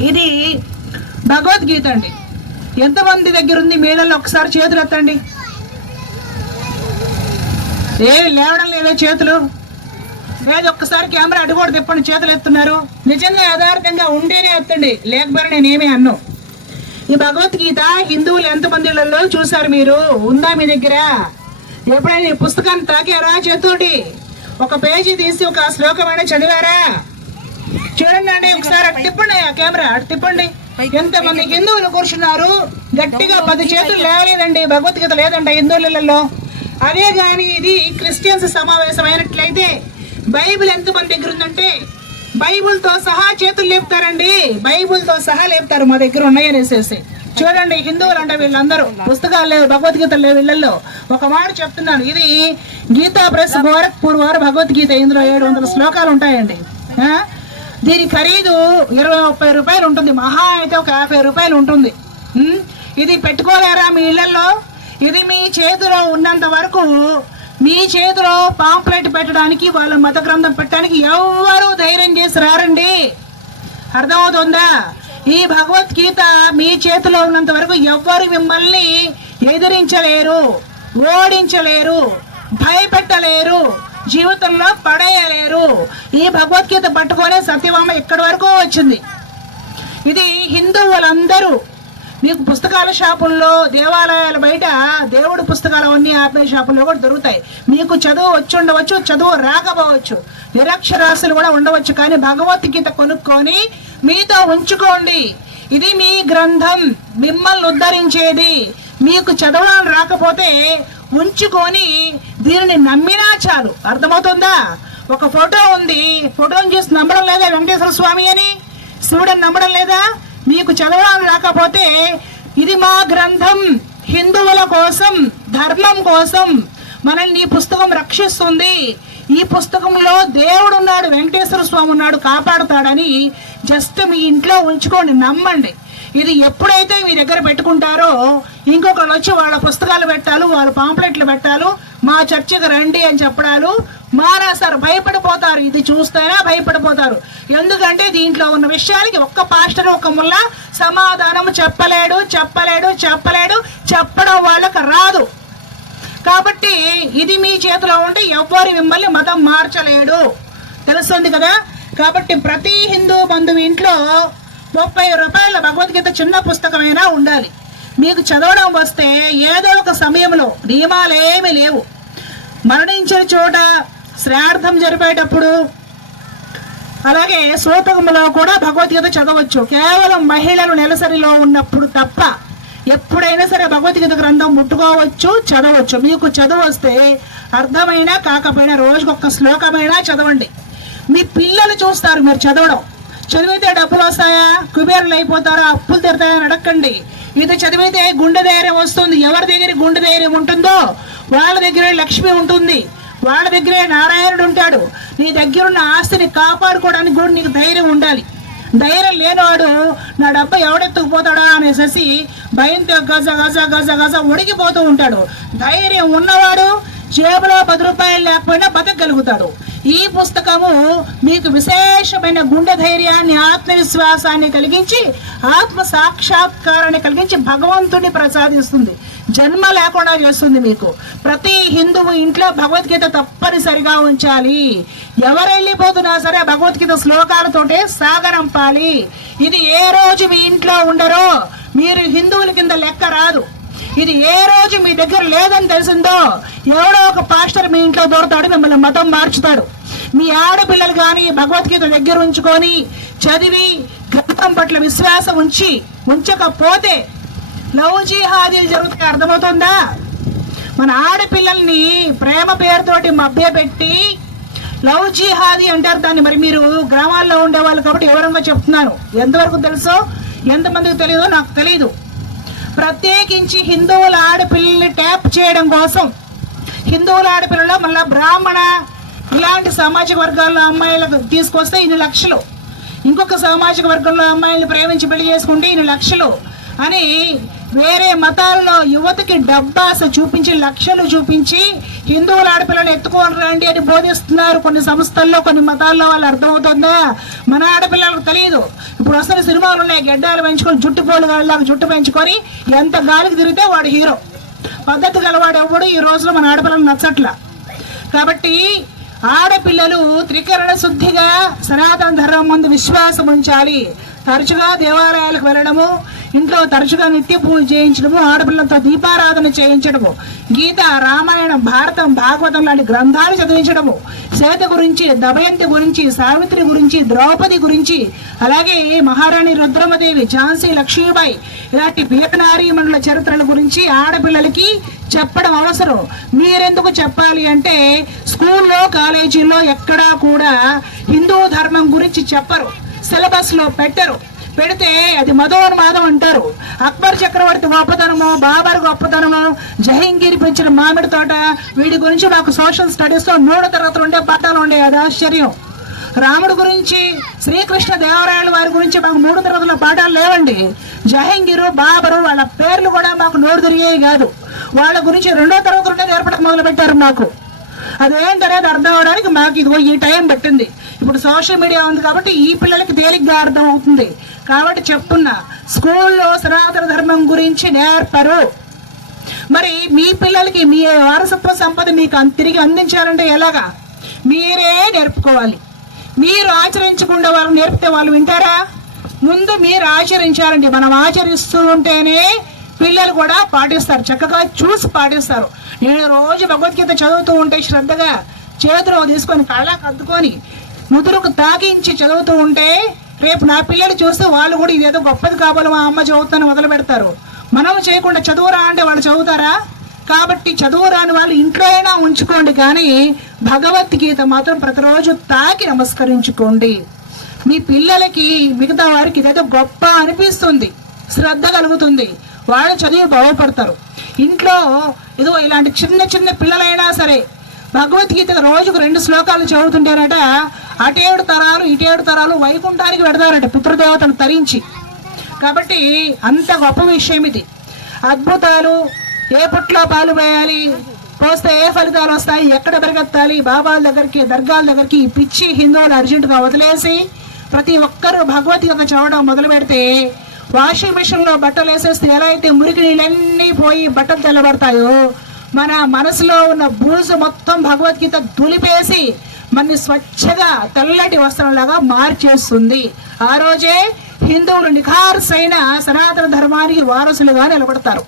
ఇది భగవద్గీత అండి. ఎంతమంది దగ్గర ఉంది మీళ్ళల్లో ఒకసారి చేతులు ఎత్తండి. ఏమి లేవడం లేదా చేతులు. లేదు ఒక్కసారి కెమెరా అడుగుడు తిప్పండి చేతులు ఎత్తున్నారు. నిజంగా యథార్థంగా ఉండేనే ఎత్తండి. లేకపోయినా నేనేమి అన్ను. ఈ భగవద్గీత హిందువులు ఎంతమంది ఇళ్ళలో చూసారు మీరు? ఉందా మీ దగ్గర? ఎప్పుడైనా ఈ పుస్తకాన్ని తాకారా చేతుడి ఒక పేజీ తీసి ఒక శ్లోకమైనా చదివారా? చూడండి అండి ఒకసారి అటు తిప్పండి ఆ కెమెరా అటు తిప్పండి. ఎంతమంది హిందువులు కూర్చున్నారు? గట్టిగా పది చేతులు లేవలేదండి భగవద్గీత లేదంట హిందువులలో. అదే కానీ ఇది క్రిస్టియన్స్ సమావేశం అయినట్లయితే బైబిల్ ఎంతమంది దగ్గర ఉందంటే బైబుల్తో సహా చేతులు లేపుతారండి. బైబుల్తో సహా లేపుతారు మా దగ్గర ఉన్నాయనేసేసి. చూడండి హిందువులు అంటే వీళ్ళందరూ. పుస్తకాలు లేవు భగవద్గీత లేవు వీళ్ళల్లో. ఒక మాట చెప్తున్నాను ఇది గీతా ప్రెస్ గోరఖ్పూర్ వారు భగవద్గీత ఇందులో ఏడు వందల శ్లోకాలు ఉంటాయండి. దీని ఖరీదు ఇరవై ముప్పై రూపాయలు ఉంటుంది. మహా అయితే ఒక యాభై రూపాయలు ఉంటుంది. ఇది పెట్టుకోలేరా మీ ఇళ్ళలో? ఇది మీ చేతిలో ఉన్నంత వరకు మీ చేతిలో పాంప్లెట్ పెట్టడానికి వాళ్ళ మత గ్రంథం పెట్టడానికి ఎవ్వరూ ధైర్యం చేసి రారండి. అర్థమవుతుందా? ఈ భగవద్గీత మీ చేతిలో ఉన్నంత వరకు ఎవ్వరు మిమ్మల్ని ఎదిరించలేరు ఓడించలేరు భయపెట్టలేరు. జీవితంలో పడేయలేరు. ఈ భగవద్గీత పట్టుకొనే సత్యభామ ఇక్కడి వరకు వచ్చింది. ఇది హిందువులందరూ మీకు పుస్తకాల షాపుల్లో దేవాలయాల బయట దేవుడు పుస్తకాలు అన్ని ఆపే షాపుల్లో కూడా దొరుకుతాయి. మీకు చదువు వచ్చి ఉండవచ్చు చదువు రాకపోవచ్చు. నిరక్షరాస్యులు కూడా ఉండవచ్చు కానీ భగవద్గీత కొనుక్కొని మీతో ఉంచుకోండి. ఇది మీ గ్రంథం మిమ్మల్ని ఉద్ధరించేది. మీకు చదవడం రాకపోతే ఉంచుకొని దీనిని నమ్మినా చాలు. అర్థమవుతుందా? ఒక ఫోటో ఉంది. ఫోటోని చూసి నమ్మడం లేదా వెంకటేశ్వర స్వామి అని? శివుడని నమ్మడం లేదా? మీకు చదవడం రాకపోతే ఇది మా గ్రంథం. హిందువుల కోసం ధర్మం కోసం మనల్ని ఈ పుస్తకం రక్షిస్తుంది. ఈ పుస్తకంలో దేవుడు ఉన్నాడు వెంకటేశ్వర స్వామి ఉన్నాడు కాపాడుతాడని జస్ట్ మీ ఇంట్లో ఉంచుకోండి నమ్మండి. ఇది ఎప్పుడైతే మీ దగ్గర పెట్టుకుంటారో ఇంకొకళ్ళు వచ్చి వాళ్ళ పుస్తకాలు పెట్టాలు వాళ్ళ పాంప్లెట్లు పెట్టాలు మా చర్చికి రండి అని చెప్పడాలు. మానేస్తారు భయపడిపోతారు. ఇది చూస్తేనే భయపడిపోతారు. ఎందుకంటే దీంట్లో ఉన్న విషయాలకి ఒక్క పాస్టర్ ఒక్క ముల్ల సమాధానం చెప్పలేడు చెప్పలేడు చెప్పలేడు చెప్పడం వాళ్ళకి రాదు. కాబట్టి ఇది మీ చేతిలో ఉంటే ఎవ్వరు మిమ్మల్ని మతం మార్చలేడు. తెలుస్తుంది కదా? కాబట్టి ప్రతి హిందూ బంధువు ఇంట్లో ముప్పై రూపాయల భగవద్గీత చిన్న పుస్తకమైనా ఉండాలి. మీకు చదవడం వస్తే ఏదో ఒక సమయంలో నియమాలేమీ లేవు. మరణించిన చోట శ్రార్థం జరిపేటప్పుడు అలాగే సూతకంలో కూడా భగవద్గీత చదవచ్చు. కేవలం మహిళలు నెలసరిలో ఉన్నప్పుడు తప్ప ఎప్పుడైనా సరే భగవద్గీత గ్రంథం ముట్టుకోవచ్చు చదవచ్చు. మీకు చదువు వస్తే అర్థమైనా కాకపోయినా రోజుకు ఒక్క శ్లోకమైనా చదవండి. మీ పిల్లలు చూస్తారు మీరు చదవడం. చదివితే డబ్బులు వస్తాయా? కుబేరులు అయిపోతారా? అప్పులు తీరుతాయని అడగండి ఇది చదివితే గుండె ధైర్యం వస్తుంది. ఎవరి దగ్గర గుండె ధైర్యం ఉంటుందో వాళ్ళ దగ్గర లక్ష్మి ఉంటుంది. వాళ్ళ దగ్గరే నారాయణుడు ఉంటాడు. నీ దగ్గర ఉన్న ఆస్తిని కాపాడుకోవడానికి కూడా నీకు ధైర్యం ఉండాలి. ధైర్యం లేనివాడు నా డబ్బు ఎవడెత్తుకుపోతాడా అనేసి భయంతో గజ గజ గజ గజ ఉడికిపోతూ ఉంటాడు. ధైర్యం ఉన్నవాడు జేబులో పది రూపాయలు లేకపోయినా బతకగలుగుతాడు. ఈ పుస్తకము మీకు విశేషమైన గుండె ధైర్యాన్ని ఆత్మవిశ్వాసాన్ని కలిగించి ఆత్మ సాక్షాత్కారాన్ని కలిగించి భగవంతుని ప్రసాదిస్తుంది. జన్మ లేకుండా చేస్తుంది మీకు. ప్రతి హిందువు ఇంట్లో భగవద్గీత తప్పనిసరిగా ఉంచాలి. ఎవరు వెళ్ళిపోతున్నా సరే భగవద్గీత శ్లోకాలతోటే సాగరంపాలి ఇది ఏ రోజు మీ ఇంట్లో ఉండరో మీరు హిందువుల కింద లెక్క రాదు. ఇది ఏ రోజు మీ దగ్గర లేదని తెలిసిందో ఎవడో ఒక పాస్టర్ మీ ఇంట్లో దొరుకుతాడు మిమ్మల్ని మతం మార్చుతాడు. మీ ఆడపిల్లలు కానీ భగవద్గీత దగ్గర ఉంచుకొని చదివి గ్రంథం పట్ల విశ్వాసం ఉంచి ఉంచకపోతే లవ్ జిహాదీలు జరుగుతాయి అర్థమవుతుందా? మన ఆడపిల్లల్ని ప్రేమ పేరుతోటి మభ్యపెట్టి లవ్ జిహాదీ అంటారు దాన్ని. మరి మీరు గ్రామాల్లో ఉండేవాళ్ళు కాబట్టి వివరంగా చెప్తున్నాను. ఎంతవరకు తెలుసో ఎంతమందికి తెలియదో నాకు తెలియదు ప్రత్యేకించి హిందువుల ఆడపిల్లల్ని ట్యాప్ చేయడం కోసం హిందువుల ఆడపిల్లలు మళ్ళీ బ్రాహ్మణ ఇలాంటి సామాజిక వర్గాల్లో అమ్మాయిలకు తీసుకొస్తే ఇన్ని లక్షలు. ఇంకొక సామాజిక వర్గంలో అమ్మాయిల్ని ప్రేమించి పెళ్ళి చేసుకుంటే ఇన్ని లక్షలు అని వేరే మతాల్లో యువతకి డబ్బాస చూపించి లక్షలు చూపించి హిందువుల ఆడపిల్లలు ఎత్తుకొని రండి అని బోధిస్తున్నారు కొన్ని సంస్థల్లో కొన్ని మతాల్లో. వాళ్ళు అర్థమవుతుందా? మన ఆడపిల్లలకు తెలియదు ఇప్పుడు వస్తున్న సినిమాలు ఉన్నాయి గడ్డాలు పెంచుకొని జుట్టు పోలు గాళ్ళలాగా జుట్టు పెంచుకొని ఎంత గాలికి తిరిగితే వాడు హీరో. పద్ధతి గలవాడు ఎవడు ఈ రోజులో మన ఆడపిల్లలు నచ్చట్లా. కాబట్టి ఆడపిల్లలు త్రికరణ శుద్ధిగా సనాతన ధర్మం ముందు విశ్వాసం ఉంచాలి. తరచుగా దేవాలయాలకు వెళ్ళడము ఇంట్లో తరచుగా నిత్య పూజ చేయించడము ఆడపిల్లలతో దీపారాధన చేయించడము గీత రామాయణం భారతం భాగవతం లాంటి గ్రంథాలు చదివించడము సీత గురించి దమయంతి గురించి సావిత్రి గురించి ద్రౌపది గురించి అలాగే మహారాణి రుద్రమదేవి ఝాన్సీ లక్ష్మీబాయి ఇలాంటి వీరనారీమణుల చరిత్రల గురించి ఆడపిల్లలకి చెప్పడం అవసరం. మీరెందుకు చెప్పాలి అంటే స్కూల్లో కాలేజీల్లో ఎక్కడా కూడా హిందూ ధర్మం గురించి చెప్పరు. సిలబస్లో పెట్టరు. పెడితే అది మధోన్మాదం అంటారు. అక్బర్ చక్రవర్తి గొప్పతనము బాబర్ గొప్పతనము జహంగీర్ పెంచిన మామిడి తోట వీడి గురించి మాకు సోషల్ స్టడీస్లో మూడో తరగతి ఉండే పాఠాలు ఉండే అది ఆశ్చర్యం రాముడు గురించి శ్రీకృష్ణ దేవరాయల వారి గురించి మాకు మూడు తరగతుల పాఠాలు లేవండి. జహంగీరు బాబరు వాళ్ళ పేర్లు కూడా మాకు నోరు తిరిగేవి కాదు. వాళ్ళ గురించి రెండో తరగతులు నేర్పడం మొదలు పెట్టారు మాకు. అదేంటనేది అర్థం అవడానికి మాకు ఇదిగో ఈ టైం పట్టింది. ఇప్పుడు సోషల్ మీడియా ఉంది కాబట్టి ఈ పిల్లలకి తేలిగ్గా అర్థం అవుతుంది. కాబట్టి చెప్తున్నా స్కూల్లో సనాతన ధర్మం గురించి నేర్పరు. మరి మీ పిల్లలకి మీ వారసత్వ సంపద మీకు తిరిగి అందించాలంటే ఎలాగా? మీరే నేర్పుకోవాలి. మీరు ఆచరించకుండా వాళ్ళు నేర్పితే వాళ్ళు వింటారా? ముందు మీరు ఆచరించారండి మనం ఆచరిస్తూ ఉంటేనే పిల్లలు కూడా పాటిస్తారు. చక్కగా చూసి పాటిస్తారు. నేను రోజు భగవద్గీత చదువుతూ ఉంటే శ్రద్ధగా చేతిలో తీసుకొని కళ్ళకు అద్దుకొని ముదురుకు తాకించి చదువుతూ ఉంటే రేపు నా పిల్లలు చూస్తే వాళ్ళు కూడా ఇదేదో గొప్పది కాబోలు మా అమ్మ చదువుతాను మొదలు పెడతారు. మనం చేయకుండా చదువురా అంటే వాళ్ళు చదువుతారా? కాబట్టి చదువు రాని వాళ్ళు ఇంట్లో అయినా ఉంచుకోండి కానీ భగవద్గీత మాత్రం ప్రతిరోజు తాకి నమస్కరించుకోండి. మీ పిల్లలకి మిగతా వారికి ఇదేదో గొప్ప అనిపిస్తుంది శ్రద్ధ కలుగుతుంది. వాళ్ళు చదివి బాగుపడతారు. ఇంట్లో ఏదో ఇలాంటి చిన్న చిన్న పిల్లలైనా సరే భగవద్గీత రోజుకు రెండు శ్లోకాలు చదువుతుంటారట. అటేడు తరాలు ఇటేడు తరాలు వైకుంఠానికి పెడతారట పితృదేవతను తరించి. కాబట్టి అంత గొప్ప విషయం ఇది. అద్భుతాలు ఏ పుట్లో పాలు వేయాలి పోస్తే ఏ ఫలితాలు వస్తాయి ఎక్కడ పరిగెత్తాలి బాబాల దగ్గరికి దర్గాల దగ్గరికి పిచ్చి హిందువులు అర్జెంటుగా వదిలేసి ప్రతి ఒక్కరూ భగవద్గీత చదవడం మొదలు పెడితే వాషింగ్ మిషన్లో బట్టలు వేసేస్తే ఎలా అయితే మురికి నీళ్ళన్నీ పోయి బట్టలు తెల్లబడతాయో మన మనసులో ఉన్న బూజు మొత్తం భగవద్గీత దులిపేసి మన స్వచ్ఛగా తెల్లటి వస్త్రంలాగా మార్చేస్తుంది. ఆ రోజే హిందువులు నిఖార్సైన సనాతన ధర్మానికి వారసులుగా నిలబడతారు.